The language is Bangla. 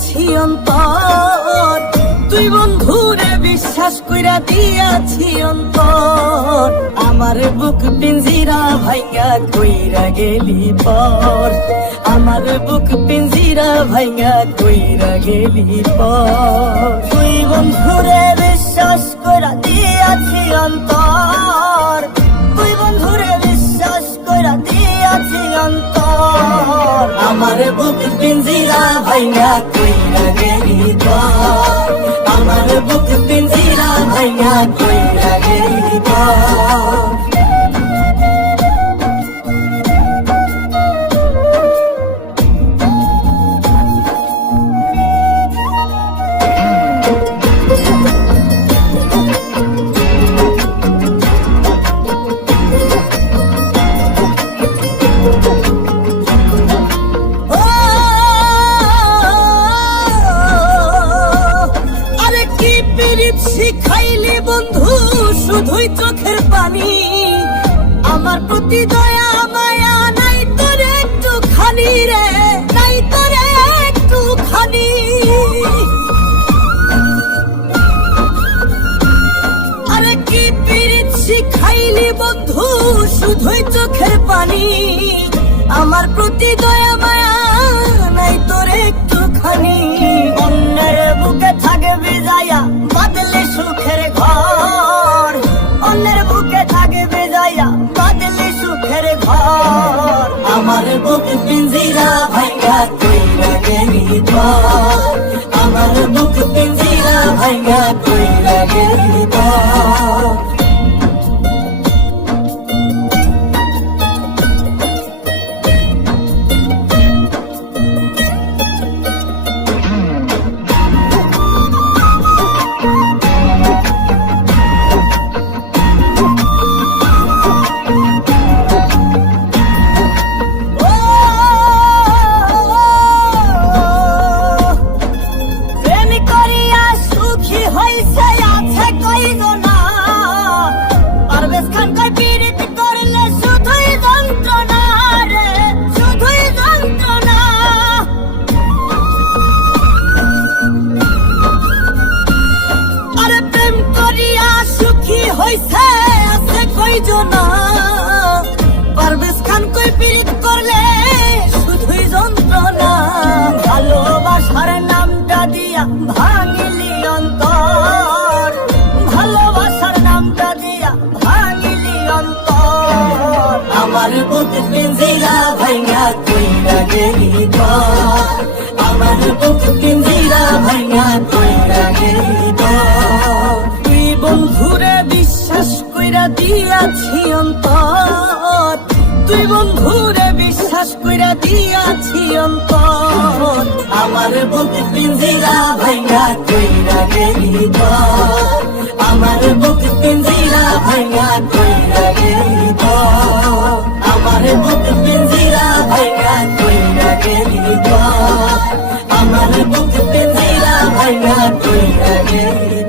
দিয়াছি অন্তর, তুই বন্ধুরে বিশ্বাস কইরা দিয়াছি অন্তর। আমার বুক পিঞ্জিরা ভাইঙ্গা কইরা গেলি পর, আমার বুক পিঞ্জিরা ভাইঙ্গা কইরা গেলি পর। তুই বন্ধুরে বিশ্বাস কইরা দিয়াছি অন্তর, তুই বন্ধুরে বিশ্বাস কইরা দিয়াছি অন্তর। আমার বুক পিঞ্জিরা ভাইঙ্গা কইরা গেলি পর, আমার বুক পিঞ্জিরা ভাইঙ্গা কইরা গেলি পর। শিখাইলি বন্ধু শুধুই চোখের পানি, আমার প্রতি দয়া মায়া নাই তোর একটু খানি রে, নাই তোর একটু খানি। আরে কি পিরিত শিখাইলি বন্ধু শুধুই চোখের পানি, আমার প্রতি দয়া মায়া নাই তোর একটু খানি। অন্যের বুকে থাকবি যায়া বাদলে সুখের ঘর, অন্যের বুকে থাকবে যায়া বাদলে সুখের ঘর। আমার বুক পিঞ্জিরা ভাইঙ্গা কইরা গেলি পর, আমার বুক পিঞ্জিরা ভাইঙ্গা কইরা গেলি পর। পারভেজ খান কই পীড়িত করলে শুধুই যন্ত্রণা, ভালোবাসার নামটা দিয়া ভাঙিলি অন্তর, ভালোবাসার নামটা দিয়া ভাঙিলি অন্তর। আমার বুক পিঞ্জিরা ভাইঙ্গা কইরা গেলি পর, আমার বুক পিঞ্জিরা ভাইঙ্গা কইরা গেলি পর। তুই বন্ধুরে বিশ্বাস কইরা দিয়াছি অন্তর, তুই বন্ধুরে বিশ্বাস কইরা দিয়াছি অন্তর। আমার বুক পিঞ্জিরা ভাইঙ্গা কইরা গেলি পর, আমার বুক পিঞ্জিরা ভাইঙ্গা কইরা গেলি পর, আমার বুক পিঞ্জিরা ভাইঙ্গা কইরা গেলি পর, আমার বুক পিঞ্জিরা ভাইঙ্গা কইরা গেলি।